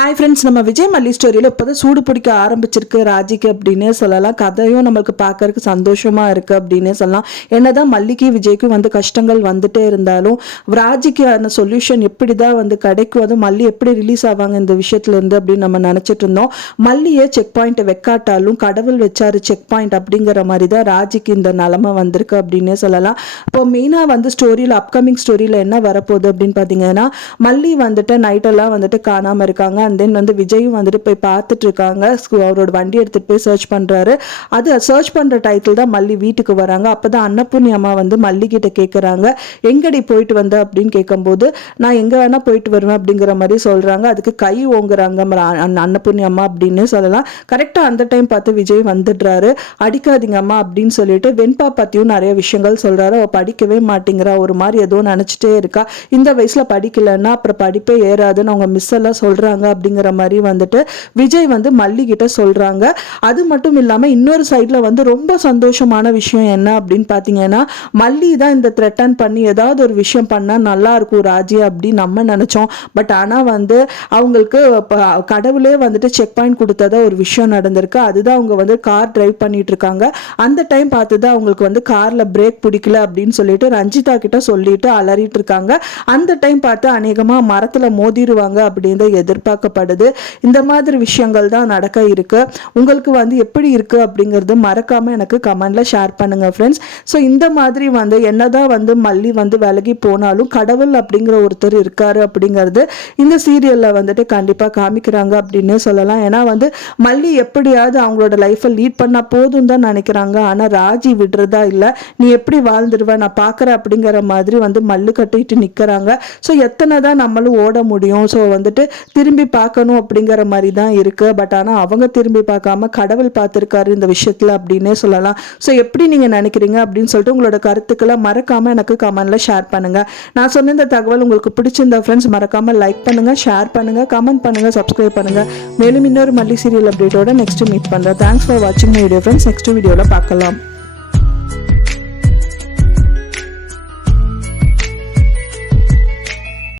Hi friends, நம்ம விஜய் மல்லி ஸ்டோரியில் இப்போ தான் சூடு பிடிக்க ஆரம்பிச்சிருக்கு ராஜிக்கு அப்படின்னே சொல்லலாம். கதையும் நம்மளுக்கு பார்க்கறதுக்கு சந்தோஷமாக இருக்குது அப்படின்னே சொல்லலாம். என்னதான் மல்லிக்கு விஜய்க்கும் வந்து கஷ்டங்கள் வந்துட்டே இருந்தாலும் ராஜிக்கு அந்த சொல்யூஷன் எப்படி தான் வந்து கிடைக்கும், அது மல்லி எப்படி ரிலீஸ் ஆவாங்க இந்த விஷயத்துலேருந்து அப்படின்னு நம்ம நினச்சிட்டு இருந்தோம். மல்லியை செக் பாயிண்ட்டை வைக்காட்டாலும் கடவுள் வச்சாரு செக் பாயிண்ட் அப்படிங்கிற மாதிரி தான் ராஜிக்கு இந்த நிலமை வந்திருக்கு அப்படின்னே சொல்லலாம். இப்போ மெயினாக வந்து ஸ்டோரியில் அப்கமிங் ஸ்டோரியில் என்ன வரப்போகுது அப்படின்னு பார்த்தீங்கன்னா, மல்லி வந்துட்டு நைட்டெல்லாம் வந்துட்டு காணாமல் இருக்காங்க. அண்ட் தென் வந்து விஜயும் வந்துட்டு போய் பார்த்துட்டு இருக்காங்க. அவரோட வண்டி எடுத்துட்டு போய் சர்ச் பண்றாரு. அது சர்ச் பண்ற டைட்டில் தான் மல்லி வீட்டுக்கு வராங்க. அப்பதான் அன்னபூர்ணி அம்மா வந்து மல்லி கிட்ட கேட்கறாங்க, எங்கடி போயிட்டு வந்த அப்படின்னு கேட்கும்போது, நான் எங்க வேணா போயிட்டு வருவேன் அப்படிங்கிற மாதிரி சொல்றாங்க. அதுக்கு கை ஓங்குறாங்க அன்னபூர்ணி அம்மா அப்படின்னு சொல்லலாம். கரெக்டா அந்த டைம் பார்த்து விஜய் வந்துடுறாரு. அடிக்காதீங்க அம்மா அப்படின்னு சொல்லிட்டு வெண்பா பத்தியும் நிறைய விஷயங்கள் சொல்றாரு. அவ படிக்கவே மாட்டேங்கிறா, ஒரு மாதிரி ஏதோ நினைச்சிட்டே இருக்கா, இந்த வயசுல படிக்கலன்னா அப்புறம் படிப்பே ஏறாதுன்னு அவங்க மிஸ் எல்லாம் சொல்றாங்க அப்படிங்கிற மாதிரி வந்துட்டு விஜய் வந்து மல்லி கிட்ட சொல்றாங்க. அது மட்டும் இல்லாம இன்னொரு சைட்ல வந்து ரொம்ப சந்தோஷமான விஷயம் என்ன அப்படின்னு பாத்தீங்கன்னா, மல்லி தான் இந்த த்ரெட்டன் பண்ணி ஏதாவது ஒரு விஷயம் பண்ணா நல்லா இருக்கும் ராஜி அப்படின்னு நம்ம நினைச்சோம். பட் ஆனா வந்து அவங்களுக்கு கடவுளே வந்துட்டு செக் பாயிண்ட் கொடுத்ததா ஒரு விஷயம் நடந்திருக்கு. அதுதான் அவங்க வந்து கார் டிரைவ் பண்ணிட்டு இருக்காங்க. அந்த டைம் பார்த்துதான் அவங்களுக்கு வந்து கார்ல பிரேக் பிடிக்கல அப்படின்னு சொல்லிட்டு ரஞ்சிதா கிட்ட சொல்லிட்டு அலறிட்டு இருக்காங்க. அந்த டைம் பார்த்து அநேகமா மரத்துல மோதிருவாங்க அப்படின்னு எதிர்பார்க்கப்படுது. இந்த மாதிரி விஷயங்கள் தான் நடக்க இருக்கு. உங்களுக்கு வந்து எப்படி இருக்கு அப்படிங்கிறது மறக்காம எனக்கு கமெண்ட்ல ஷேர் பண்ணுங்க ஃப்ரெண்ட்ஸ். ஸோ இந்த மாதிரி வந்து என்னதான் வந்து மல்லி வந்து விலகி போனாலும் கடவுள் அப்படிங்கிற ஒருத்தர் இருக்காரு அப்படிங்கிறது இந்த சீரியல்ல வந்துட்டு கண்டிப்பா காமிக்கிறாங்க அப்படின்னு சொல்லலாம். ஏன்னா வந்து மல்லி எப்படியாவது அவங்களோட லைஃப்பை லீட் பண்ணா போதும் தான் நினைக்கிறாங்க. ஆனா ராஜி விடுறதா இல்லை, நீ எப்படி வாழ்ந்துருவ நான் பார்க்குறேன் அப்படிங்கிற மாதிரி வந்து மல்லு கட்டிட்டு நிற்கிறாங்க. ஸோ எத்தனை தான் நம்மளும் ஓட முடியும், ஸோ வந்துட்டு திரும்பி பார்க்கணும் அப்படிங்கிற மாதிரி தான் இருக்கு. பட் ஆனால் அவங்க திரும்பி பார்க்காம கடவுள் பார்த்துருக்காரு இந்த விஷயத்துல அப்படின்னே சொல்லலாம். ஸோ எப்படி நீங்க நினைக்கிறீங்க அப்படின்னு சொல்லிட்டு உங்களோட கருத்துக்களை மறக்காம எனக்கு கமெண்ட்ல ஷேர் பண்ணுங்க. நான் சொன்ன இந்த தகவல் உங்களுக்கு பிடிச்சிருந்தா ஃப்ரெண்ட்ஸ் மறக்காம லைக் பண்ணுங்க, ஷேர் பண்ணுங்க, கமெண்ட் பண்ணுங்க, சப்ஸ்கிரைப் பண்ணுங்க. மேலும் இன்னொரு மல்லி சீரியல் அப்டேட்டோட நெக்ஸ்ட் மீட் பண்றேன். தேங்க்ஸ் ஃபார் வாட்சிங் மை வீடியோ ஃப்ரெண்ட்ஸ். நெக்ஸ்ட் வீடியோல பார்க்கலாம்.